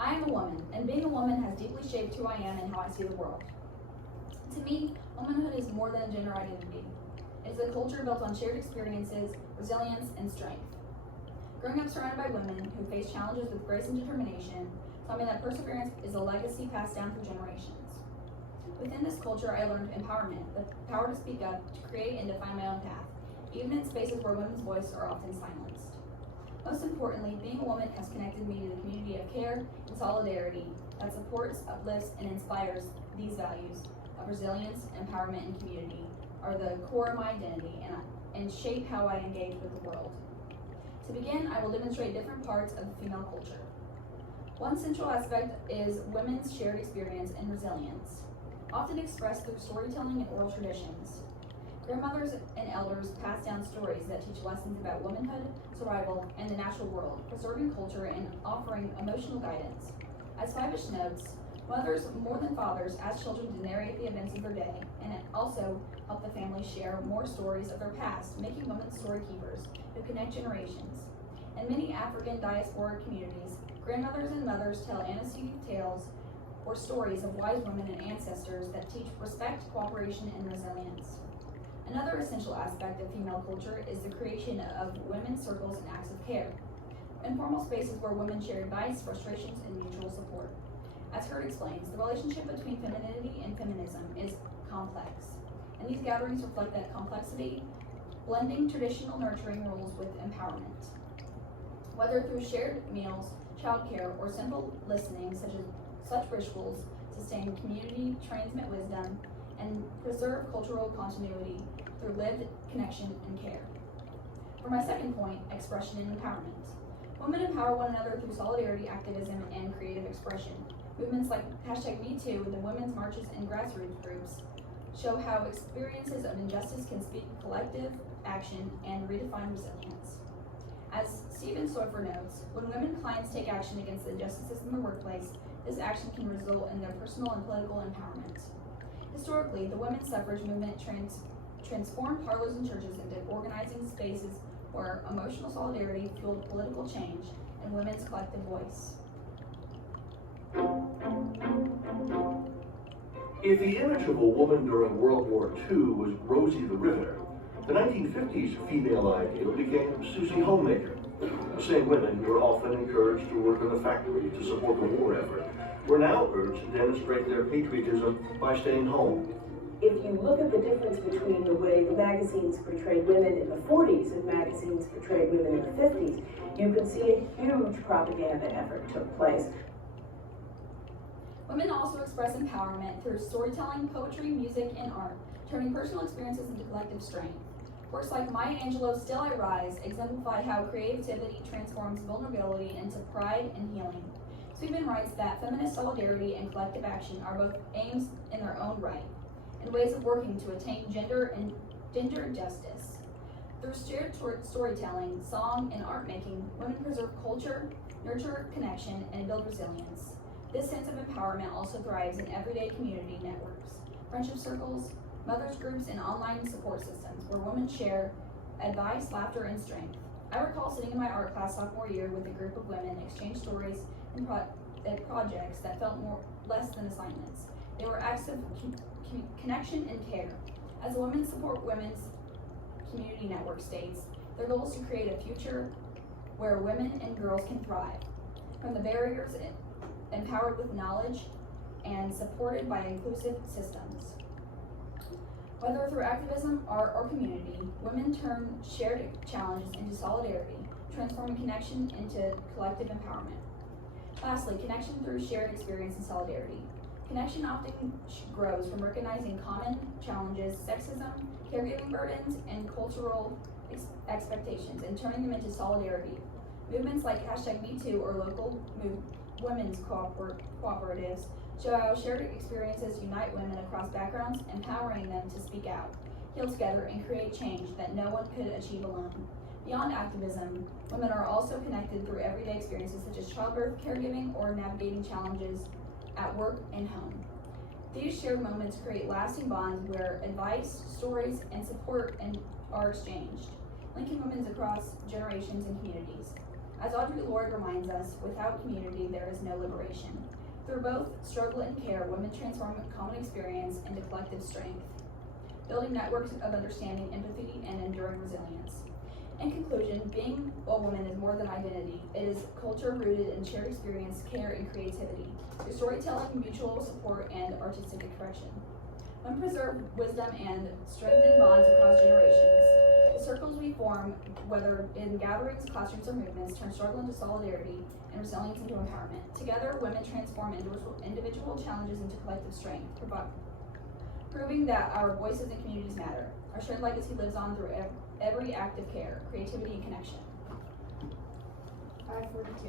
I am a woman, and being a woman has deeply shaped who I am and how I see the world. To me, womanhood is more than a gender identity. It is a culture built on shared experiences, resilience, and strength. Growing up surrounded by women who face challenges with grace and determination taught me that perseverance is a legacy passed down through generations. Within this culture, I learned empowerment, the power to speak up, to create and define my own path, even in spaces where women's voices are often silenced. Most importantly, being a woman has connected me to the community of care and solidarity that supports, uplifts, and inspires. These values of resilience, empowerment, and community are the core of my identity and shape how I engage with the world. To begin, I will demonstrate different parts of the female culture. One central aspect is women's shared experience and resilience, often expressed through storytelling and oral traditions. Grandmothers and elders pass down stories that teach lessons about womanhood, survival, and the natural world, preserving culture and offering emotional guidance. As Fibish notes, mothers, more than fathers, ask children to narrate the events of their day, and it also help the family share more stories of their past, making women story keepers who connect generations. In many African diasporic communities, grandmothers and mothers tell antecedent tales or stories of wise women and ancestors that teach respect, cooperation, and resilience. Another essential aspect of female culture is the creation of women's circles and acts of care, informal spaces where women share advice, frustrations, and mutual support. As Hurt explains, the relationship between femininity and feminism is complex, and these gatherings reflect that complexity, blending traditional nurturing roles with empowerment. Whether through shared meals, childcare, or simple listening, such rituals sustain community, transmit wisdom, and preserve cultural continuity through lived connection and care. For my second point, expression and empowerment. Women empower one another through solidarity, activism, and creative expression. Movements like #MeToo, the women's marches, and grassroots groups show how experiences of injustice can speak collective action and redefine resilience. As Stephen Soifer notes, when women clients take action against the injustices in the workplace, this action can result in their personal and political empowerment. Historically, the women's suffrage movement transformed parlors and churches into organizing spaces where emotional solidarity fueled political change and women's collective voice. If the image of a woman during World War II was Rosie the Riveter, the 1950s female ideal became Susie Homemaker. The same women who were often encouraged to work in a factory to support the war effort were now urged to demonstrate their patriotism by staying home. If you look at the difference between the way the magazines portrayed women in the 40s and magazines portrayed women in the 50s, you can see a huge propaganda effort took place. Women also express empowerment through storytelling, poetry, music, and art, turning personal experiences into collective strength. Works like Maya Angelou's Still I Rise exemplify how creativity transforms vulnerability into pride and healing. Stephen writes that feminist solidarity and collective action are both aims in their own right, and ways of working to attain gender justice. Through shared storytelling, song, and art making, women preserve culture, nurture connection, and build resilience. This sense of empowerment also thrives in everyday community networks, friendship circles, mothers groups, and online support systems where women share advice, laughter, and strength. I recall sitting in my art class sophomore year with a group of women exchange stories and projects that felt less than assignments. They were acts of connection and care. As the Women Support Women's Community Network states, their goal is to create a future where women and girls can thrive. From the barriers, empowered with knowledge, and supported by inclusive systems. Whether through activism, art, or community, women turn shared challenges into solidarity, transforming connection into collective empowerment. Lastly, connection through shared experience and solidarity. Connection often grows from recognizing common challenges, sexism, caregiving burdens, and cultural expectations, and turning them into solidarity. Movements like #MeToo or local women's cooperatives show how shared experiences unite women across backgrounds, empowering them to speak out, heal together, and create change that no one could achieve alone. Beyond activism, women are also connected through everyday experiences such as childbirth, caregiving, or navigating challenges at work and home. These shared moments create lasting bonds where advice, stories, and support are exchanged, linking women across generations and communities. As Audre Lorde reminds us, without community, there is no liberation. Through both struggle and care, women transform common experience into collective strength, building networks of understanding, empathy, and enduring resilience. In conclusion, being a woman is more than identity. It is culture rooted in shared experience, care, and creativity, through storytelling, mutual support, and artistic expression. Women preserve wisdom and strengthen bonds across generations. The circles we form, whether in gatherings, classrooms, or movements, turn struggle into solidarity and resilience into empowerment. Together, women transform individual challenges into collective strength, proving that our voices and communities matter. Our shared legacy lives on through every act of care, creativity, and connection. 542.